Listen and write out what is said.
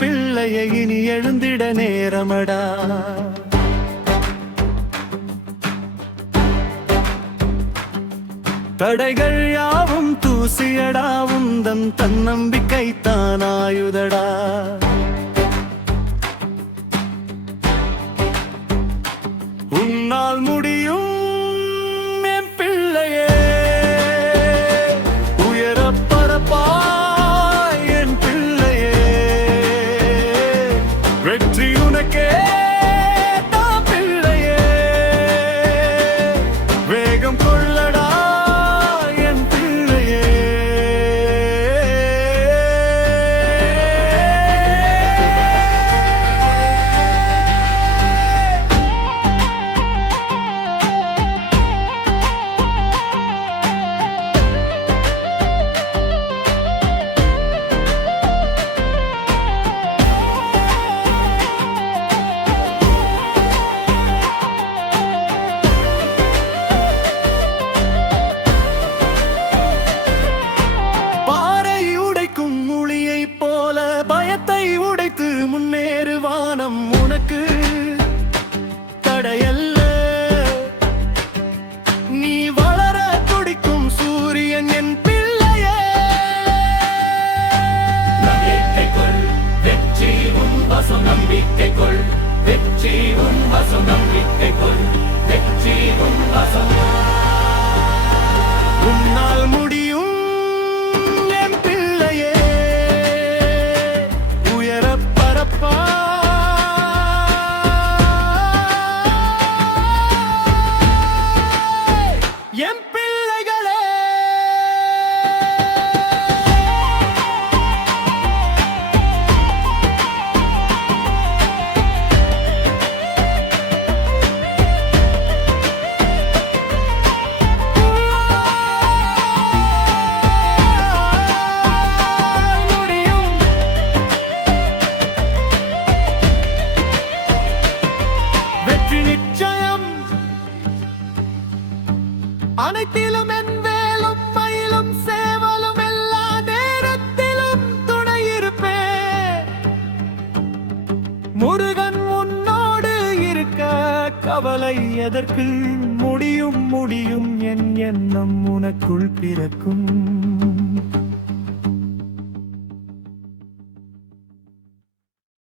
பிள்ளையை இனி எழுந்திட நேரமடா. தடைகள் யாவும் தூசியடா, உந்தன் தன்னம்பிக்கை தான் ஆயுதடா. உன்னால் முடியும் என் பிள்ளையே, உயரப் பறப்பாய் என் பிள்ளையே. வெற்றி உனக்கே தான் பிள்ளையே, வேகம் கொள்ளடா என் பிள்ளையே. பயத்தை உடைத்து முன்னேறு, வானம் உனக்கு தடையல்ல. நீ வளர துடிக்கும் சூரியன் என் பிள்ளையே. நம்பிக்கைக்குள் வெற்றி உன் வசம், நம்பிக்கைக்குள் வெற்றி உன் வசம், நம்பிக்கைக்குள் வெற்றி உன் வசம். உன்னால் முடியும் என் பிள்ளையே, உயரப் பறப்பாய் என் பிள்ளைகளே. வெற்றி நிச்சயம், அனைத்திலும் என் வேலும் மயிலும் சேவலும் எல்லா நேரத்திலும் துணை இருப்பேன். முருகன் உன்னோடு இருக்க கவலை எதற்கு, முடியும் முடியும் என் எண்ணம் உனக்குள் பிறக்கும்.